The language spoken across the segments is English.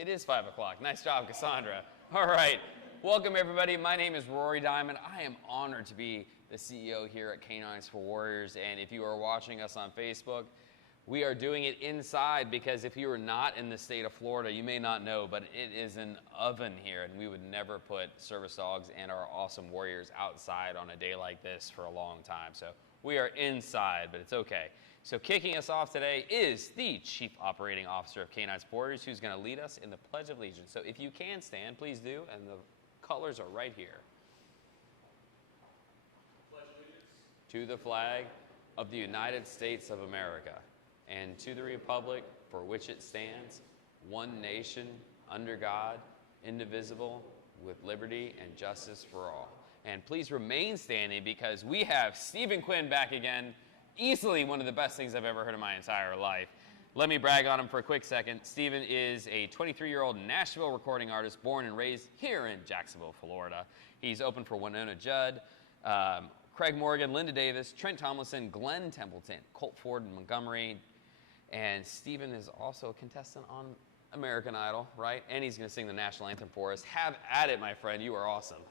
It is 5 o'clock. Nice job, Cassandra. All right. Welcome, everybody. My name is Rory Diamond. I am honored to be the CEO here at K9s For Warriors. And if you are watching us on Facebook, we are doing it inside because if you are not in the state of Florida, you may not know, but it is an oven here. And we would never put service dogs and our awesome warriors outside on a day like this for a long time. So we are inside, but it's okay. So kicking us off today is the Chief Operating Officer of K9s For Warriors, who's going to lead us in the Pledge of Allegiance. So if you can stand, please do, and the colors are right here. Pledge allegiance to the flag of the United States of America and to the republic for which it stands, one nation, under God, indivisible, with liberty and justice for all. And please remain standing because we have Stephen Quinn back again. Easily one of the best things I've ever heard in my entire life. Let me brag on him for a quick second. Stephen is a 23-year-old Nashville recording artist born and raised here in Jacksonville, Florida. He's opened for Winona Judd, Craig Morgan, Linda Davis, Trent Tomlinson, Glenn Templeton, Colt Ford, and Montgomery. And Stephen is also a contestant on American Idol, right? And he's going to sing the national anthem for us. Have at it, my friend. You are awesome.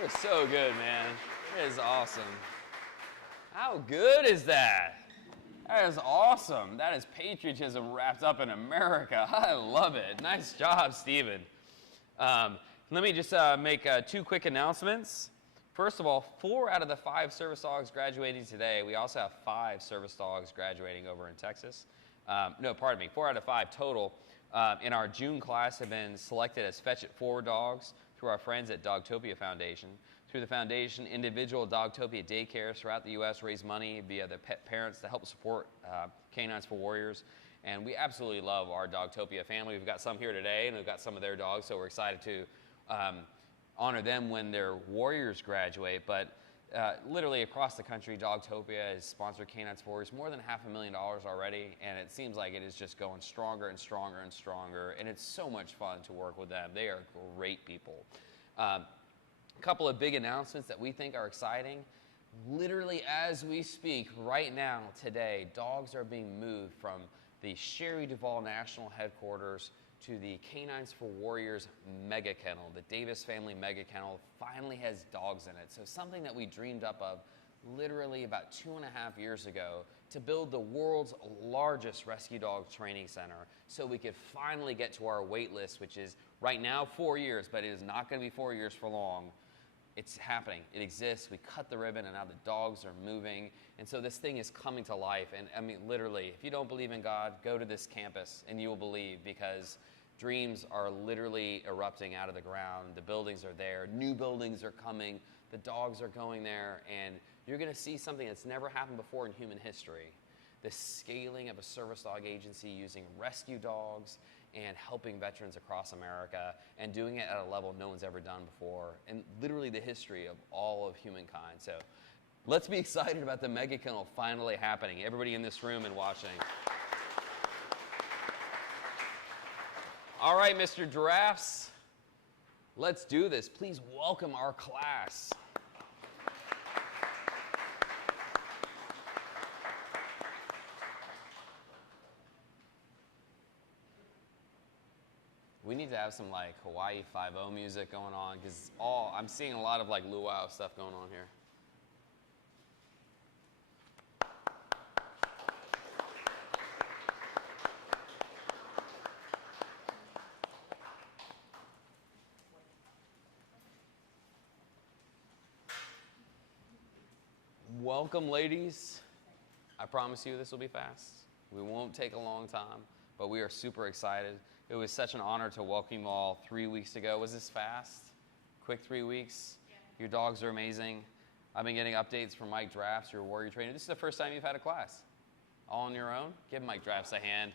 You're so good, man. It is awesome. How good is that? That is awesome. That is patriotism wrapped up in America. I love it. Nice job, Stephen. Let me just make 2 quick announcements. First of all, 4 out of the 5 service dogs graduating today. We also have 5 service dogs graduating over in Texas. 4 out of 5 total in our June class have been selected as Fetch It Forward dogs through our friends at Dogtopia Foundation. Through the foundation, individual Dogtopia daycares throughout the U.S. raise money via the pet parents to help support K9s For Warriors. And we absolutely love our Dogtopia family. We've got some here today, and we've got some of their dogs, so we're excited to honor them when their warriors graduate. But literally across the country, Dogtopia has sponsored K9s For Warriors more than $500,000 already, and it seems like it is just going stronger and stronger and stronger, and it's so much fun to work with them. They are great people. A couple of big announcements that we think are exciting. Literally as we speak right now, today, dogs are being moved from the Sherry Duvall National Headquarters to the K9s For Warriors Mega Kennel. The Davis family Mega Kennel finally has dogs in it. So something that we dreamed up of literally about 2.5 years ago to build the world's largest rescue dog training center so we could finally get to our wait list, which is right now 4 years, but it is not going to be 4 years for long. It's happening. It exists. We cut the ribbon, and now the dogs are moving. And so this thing is coming to life. And I mean, literally, if you don't believe in God, go to this campus, and you will believe, because dreams are literally erupting out of the ground. The buildings are there. New buildings are coming. The dogs are going there. And you're going to see something that's never happened before in human history. The scaling of a service dog agency using rescue dogs and helping veterans across America and doing it at a level no one's ever done before, and literally the history of all of humankind. So Let's be excited about the mega kennel finally happening. Everybody in this room and watching. All right, Mr. Giraffes, let's do this. Please welcome our class. We need to have some like Hawaii 5-0 music going on because I'm seeing a lot of like luau stuff going on here. Welcome, ladies. I promise you this will be fast. We won't take a long time, but we are super excited. It was such an honor to welcome you all 3 weeks ago. Was this fast? Quick 3 weeks? Yeah. Your dogs are amazing. I've been getting updates from Mike Drafts, your warrior trainer. This is the first time you've had a class. All on your own? Give Mike Drafts a hand.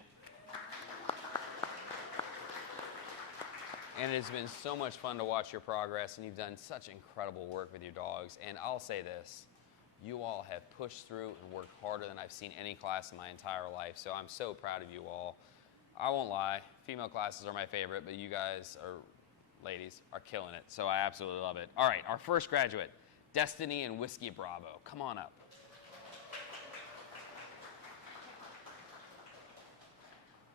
And it has been so much fun to watch your progress, and you've done such incredible work with your dogs. And I'll say this, you all have pushed through and worked harder than I've seen any class in my entire life. So I'm so proud of you all. I won't lie, female classes are my favorite, but you guys ladies, are killing it. So I absolutely love it. All right, our first graduate, Destiny and Whiskey Bravo. Come on up.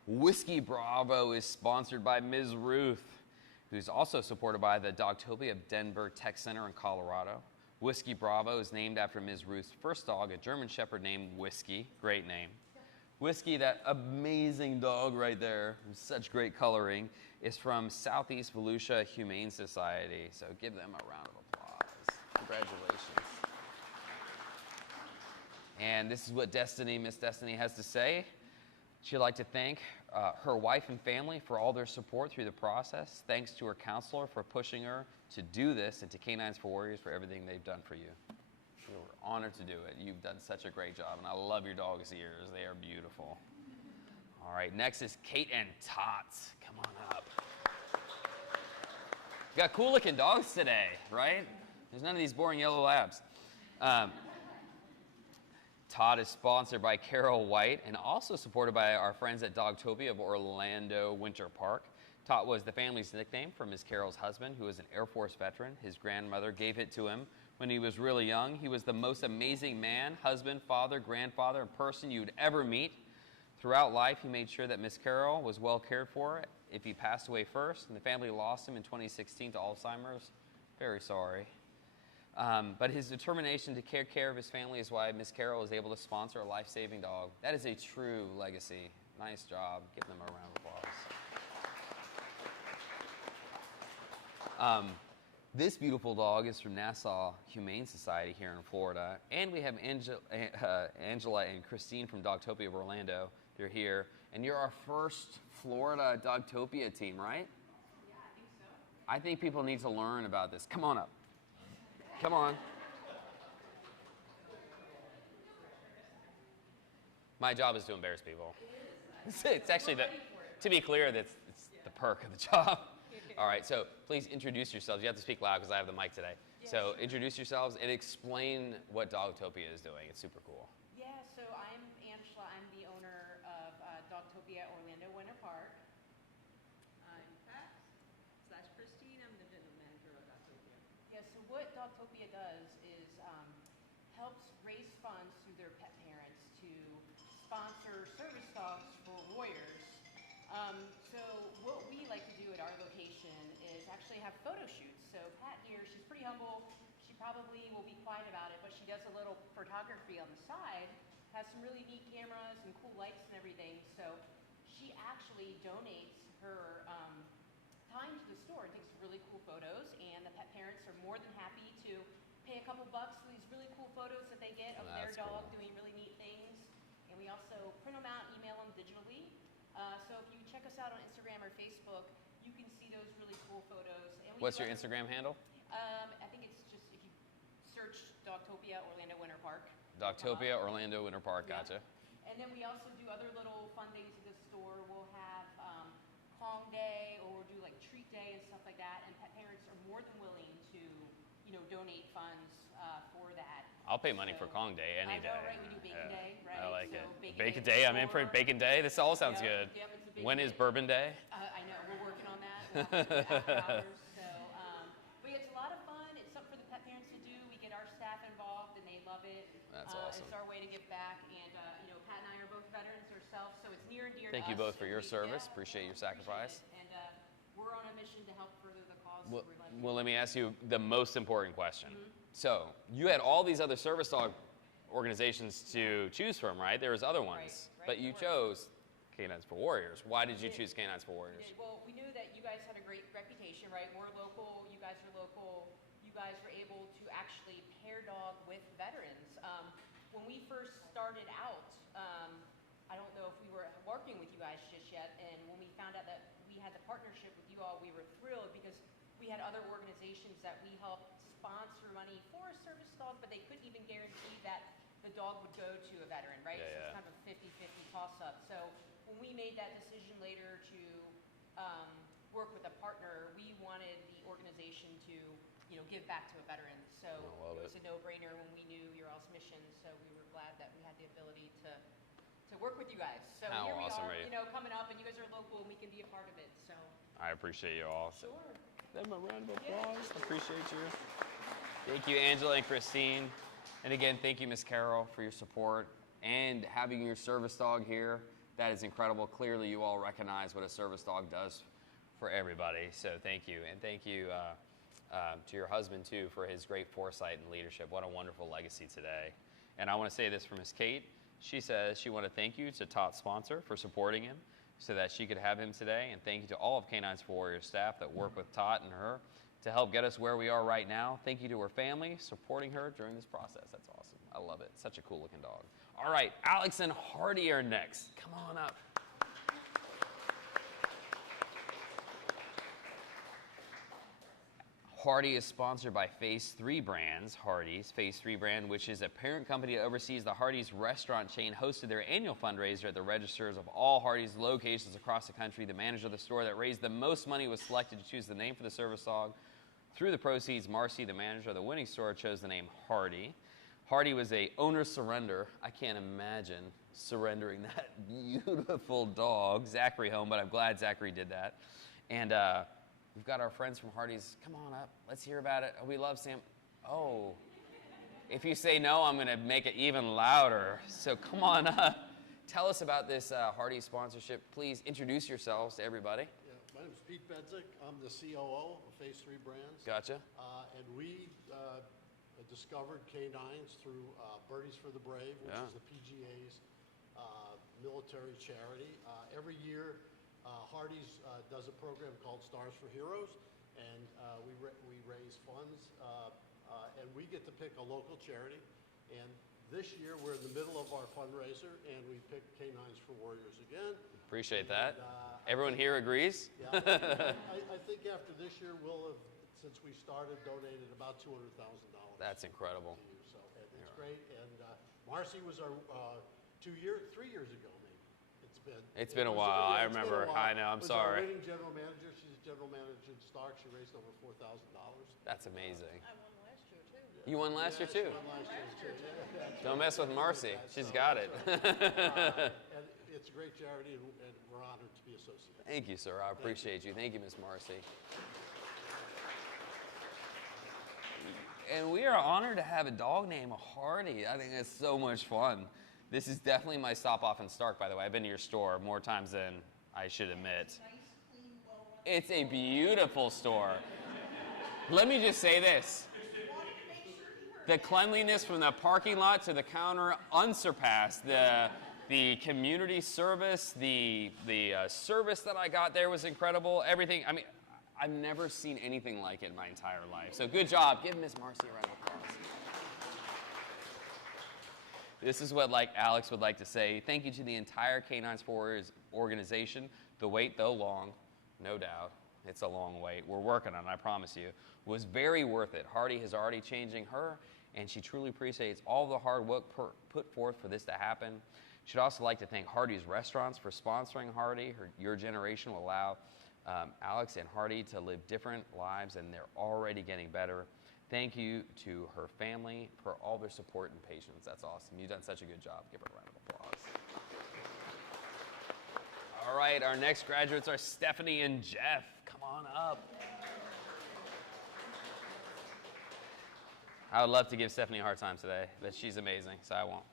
Whiskey Bravo is sponsored by Ms. Ruth, who's also supported by the Dogtopia of Denver Tech Center in Colorado. Whiskey Bravo is named after Ms. Ruth's first dog, a German Shepherd named Whiskey. Great name. Whiskey, that amazing dog right there, with such great coloring, is from Southeast Volusia Humane Society. So give them a round of applause. Congratulations. And this is what Miss Destiny has to say. She'd like to thank her wife and family for all their support through the process. Thanks to her counselor for pushing her to do this, and to K9s For Warriors for everything they've done for you. We're honored to do it. You've done such a great job, and I love your dog's ears. They are beautiful. All right, next is Kate and Tots. Come on up. You got cool-looking dogs today, right? There's none of these boring yellow labs. Todd is sponsored by Carol White and also supported by our friends at Dogtopia of Orlando Winter Park. Todd was the family's nickname for Miss Carol's husband, who was an Air Force veteran. His grandmother gave it to him when he was really young. He was the most amazing man, husband, father, grandfather, and person you'd ever meet. Throughout life, he made sure that Miss Carol was well cared for if he passed away first, and the family lost him in 2016 to Alzheimer's. Very sorry. But his determination to take care of his family is why Miss Carol was able to sponsor a life-saving dog. That is a true legacy. Nice job. Give them a round of applause. This beautiful dog is from Nassau Humane Society here in Florida. And we have Angela and Christine from Dogtopia of Orlando. They're here. And you're our first Florida Dogtopia team, right? Yeah, I think so. I think people need to learn about this. Come on up. Come on. My job is to embarrass people. It's actually to be clear, it's the perk of the job. All right, so please introduce yourselves. You have to speak loud because I have the mic today. Yeah, so sure. Introduce yourselves and explain what Dogtopia is doing. It's super cool. Yeah, so I'm Angela. I'm the owner of Dogtopia Orlando Winter Park. I'm Pat / Christine. I'm the general manager of Dogtopia. Yeah, so what Dogtopia does is helps raise funds through their pet parents to sponsor service dogs for warriors. So what we like to do at our location is actually have photo shoots. So Pat here, she's pretty humble. She probably will be quiet about it, but she does a little photography on the side, has some really neat cameras and cool lights and everything. So she actually donates her time to the store and takes really cool photos, and the pet parents are more than happy to pay a couple bucks for these really cool photos that they get of their dog doing really neat things. And we also print them out and email them digitally. So if you check us out on Instagram or Facebook, you can see those really cool photos. And What's your Instagram handle? I think it's just if you search Dogtopia Orlando Winter Park. Dogtopia Orlando Winter Park, Yeah. Gotcha. And then we also do other little fun things at the store. We'll have Kong Day, or we'll do like treat day and stuff like that. And pet parents are more than willing to, donate funds for that. I'll pay money for Kong Day any day. I know, right? We do Bacon Day, right? I like So it. Bacon Day, I'm in for Bacon Day. This all sounds good. Yep, it's a big When is day. Bourbon Day? I know, we're working on that. We'll have to do it after hours. So, but yeah, it's a lot of fun. It's something for the pet parents to do. We get our staff involved, and they love it. That's awesome. It's our way to give back, and Pat and I are both veterans ourselves, so it's near and dear Thank to you us. both for your service. Yeah, Appreciate your sacrifice. appreciate it. And we're on a mission to help further the cause. Well, so we're glad to let me ask you the most important question. So you had all these other service dog organizations to choose from, right? There was other ones, right, but you of chose K9s For Warriors. Why did you choose K9s For Warriors? Well, we knew that you guys had a great reputation, right? We're local, you guys are local. You guys were able to actually pair dog with veterans. When we first started out, I don't know if we were working with you guys just yet, and when we found out that we had the partnership with you all, we were thrilled because we had other organizations that we helped sponsor money for a service dog, but they couldn't even guarantee that the dog would go to a veteran, right? Yeah, So yeah. it's kind of a 50-50 toss-up. So when we made that decision later to work with a partner, we wanted the organization to, give back to a veteran. So I love it was it. a no-brainer when we knew your all's mission. So we were glad that we had the ability to work with you guys. So How here awesome we are are, you? coming up, and you guys are local, and we can be a part of it. So I appreciate you all. sure. Give them a round of applause. I appreciate you. Thank you, Angela and Christine. And again, thank you, Miss Carol, for your support and having your service dog here. That is incredible. Clearly, you all recognize what a service dog does for everybody. So thank you. And thank you to your husband, too, for his great foresight and leadership. What a wonderful legacy today. And I want to say this for Miss Kate. She says she wanted to thank you to Todd's sponsor for supporting him so that she could have him today. And thank you to all of K9s For Warriors staff that work with Todd and her to help get us where we are right now. Thank you to her family supporting her during this process. That's awesome. I love it. Such a cool looking dog. All right, Alex and Hardee are next. Come on up. Hardee is sponsored by Phase 3 Brands. Hardee's Phase 3 brand, which is a parent company that oversees the Hardee's restaurant chain, hosted their annual fundraiser at the registers of all Hardee's locations across the country. The manager of the store that raised the most money was selected to choose the name for the service dog. Through the proceeds, Marcy, the manager of the winning store, chose the name Hardee. Hardee was a owner's surrender. I can't imagine surrendering that beautiful dog, Zachary, home, but I'm glad Zachary did that. And we've got our friends from Hardee's. Come on up. Let's hear about it. Oh, we love Sam. Oh, if you say no, I'm going to make it even louder. So come on up. Tell us about this Hardee sponsorship. Please introduce yourselves to everybody. Yeah, my name is Pete Bedzik. I'm the COO of Phase 3 Brands. Gotcha. And we discovered K9s through Birdies for the Brave, which is the PGA's military charity. Every year, Hardee's does a program called Stars for Heroes, and we raise funds, and we get to pick a local charity. And this year, we're in the middle of our fundraiser, and we picked K9s For Warriors again. Appreciate that. And, Everyone here agrees? Yeah, I think after this year, we'll have, since we started, donated about $200,000. That's incredible. To you, so and it's great. And Marcy was our 3 years ago, maybe. It's been a while. I remember. I know. I'm sorry. Our winning general manager. She's a general manager in Stark. She raised over $4,000. That's amazing. I won last year, too. You won last year too. She won last year too. Yeah. Don't mess with Marcy. She's got it. And it's a great charity, and we're honored to be associated. Thank you, sir. I appreciate you. Thank you, Miss Marcy. And we are honored to have a dog named Hardee. I think it's so much fun. This is definitely my stop off in Stark, by the way. I've been to your store more times than I should admit. It's a beautiful store. Let me just say this. The cleanliness from the parking lot to the counter, unsurpassed. The community service, the service that I got there was incredible. Everything, I mean, I've never seen anything like it in my entire life. So good job. Give Miss Marcy a round of applause. This is what Alex would like to say. Thank you to the entire K9s For Warriors organization. The wait, though long, no doubt, it's a long wait. We're working on it, I promise you. Was very worth it. Hardee is already changing her, and she truly appreciates all the hard work put forth for this to happen. She'd also like to thank Hardee's Restaurants for sponsoring Hardee. Your generation will allow Alex and Hardee to live different lives, and they're already getting better. Thank you to her family for all their support and patience. That's awesome. You've done such a good job. Give her a round of applause. All right, our next graduates are Stephanie and Jeff. Come on up. I would love to give Stephanie a hard time today, but she's amazing, so I won't.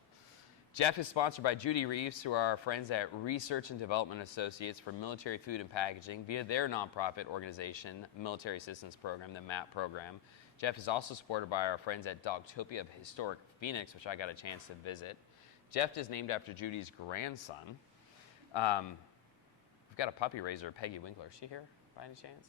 Jeff is sponsored by Judy Reeves, who are our friends at Research and Development Associates for Military Food and Packaging via their nonprofit organization, Military Assistance Program, the MAP program. Jeff is also supported by our friends at Dogtopia of Historic Phoenix, which I got a chance to visit. Jeff is named after Judy's grandson. We've got a puppy raiser, Peggy Winkler. Is she here by any chance?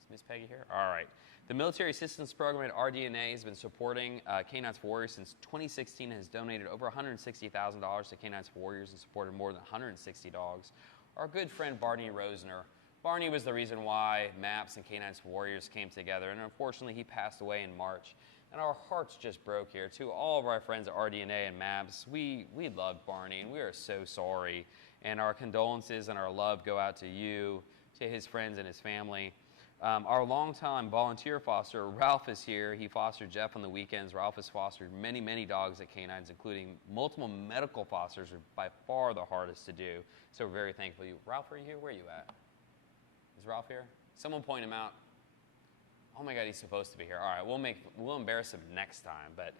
Is Miss Peggy here? All right. The Military Assistance Program at RDNA has been supporting K9s For Warriors since 2016 and has donated over $160,000 to K9s For Warriors and supported more than 160 dogs. Our good friend Barney Rosner. Barney was the reason why MAPS and K9s For Warriors came together, and unfortunately he passed away in March. And our hearts just broke here. To all of our friends at RDNA and MAPS, we loved Barney, and we are so sorry. And our condolences and our love go out to you, to his friends and his family. Our longtime volunteer foster, Ralph, is here. He fostered Jeff on the weekends. Ralph has fostered many, many dogs at K9s, including multiple medical fosters, are by far the hardest to do. So we're very thankful. Ralph, are you here? Where are you at? Is Ralph here? Someone point him out. Oh my God, he's supposed to be here. All right, we'll embarrass him next time. But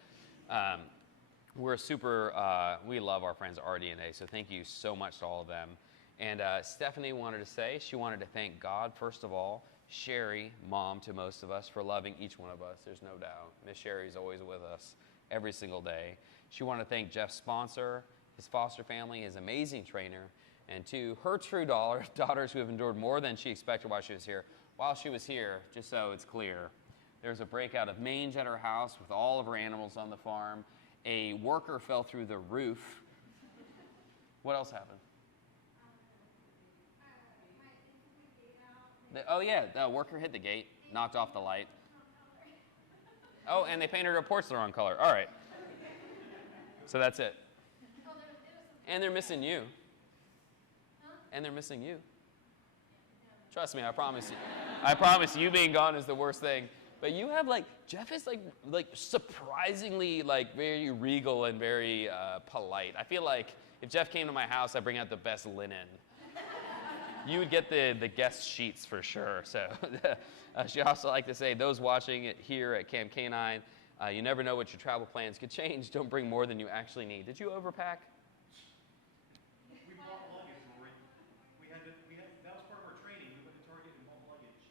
we're super, we love our friends at RDNA, so thank you so much to all of them. And Stephanie wanted to thank God, first of all, Sherry, mom to most of us, for loving each one of us. There's no doubt. Miss Sherry's always with us every single day. She wanted to thank Jeff's sponsor, his foster family, his amazing trainer, and to her true daughters who have endured more than she expected while she was here. While she was here, just so it's clear, there was a breakout of mange at her house with all of her animals on the farm. A worker fell through the roof. What else happened? Oh yeah, the worker hit the gate, knocked off the light. Oh, and they painted her porch the wrong color. All right. So that's it. And they're missing you. And they're missing you. Trust me, I promise you. I promise you being gone is the worst thing. But you have Jeff is like surprisingly very regal and very polite. I feel like if Jeff came to my house, I'd bring out the best linen. You would get the guest sheets for sure. So she also like to say, those watching it here at Camp K9, you never know what your travel plans could change. Don't bring more than you actually need. Did you overpack? We bought luggage, Rory. That was part of our training. We went to Target and bought luggage.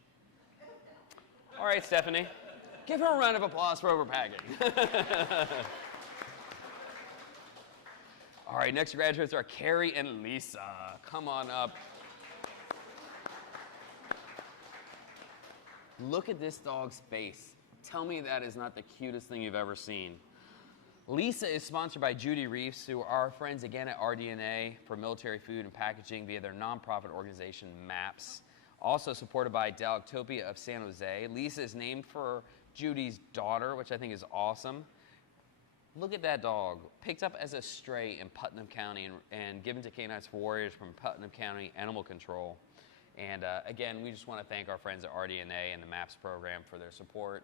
All right, Stephanie. Give her a round of applause for overpacking. All right, next graduates are Kari and Lisa. Come on up. Look at this dog's face. Tell me that is not the cutest thing you've ever seen. Lisa is sponsored by Judy Reeves, who are our friends again at RDNA for Military Food and Packaging via their nonprofit organization, MAPS. Also supported by Dogtopia of San Jose. Lisa is named for Judy's daughter, which I think is awesome. Look at that dog, picked up as a stray in Putnam County and given to K9s For Warriors from Putnam County Animal Control. And again, we just want to thank our friends at RDNA and the MAPS program for their support.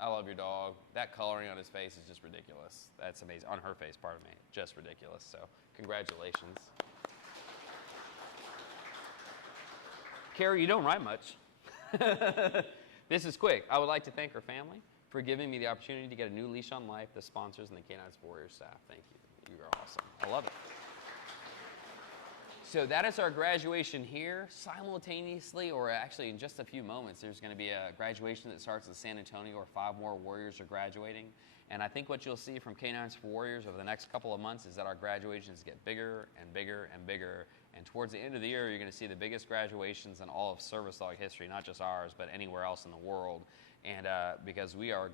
I love your dog. That coloring on his face is just ridiculous. That's amazing. On her face, pardon me. Just ridiculous. So congratulations. Kari, you don't write much. This is quick. I would like to thank her family for giving me the opportunity to get a new leash on life, the sponsors, and the K9s For Warriors staff. Thank you. You are awesome. I love it. So that is our graduation here. Simultaneously, or actually in just a few moments, there's going to be a graduation that starts in San Antonio where 5 more Warriors are graduating. And I think what you'll see from K9s For Warriors over the next couple of months is that our graduations get bigger and bigger and bigger. And towards the end of the year, you're going to see the biggest graduations in all of service dog history, not just ours, but anywhere else in the world. And because we are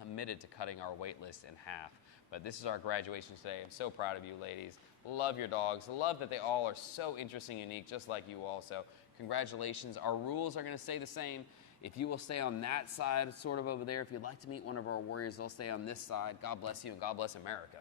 committed to cutting our wait list in half. But this is our graduation today. I'm so proud of you ladies. Love your dogs. Love that they all are so interesting and unique, just like you all. So congratulations. Our rules are going to stay the same. If you will stay on that side, sort of over there, if you'd like to meet one of our warriors, they'll stay on this side. God bless you and God bless America.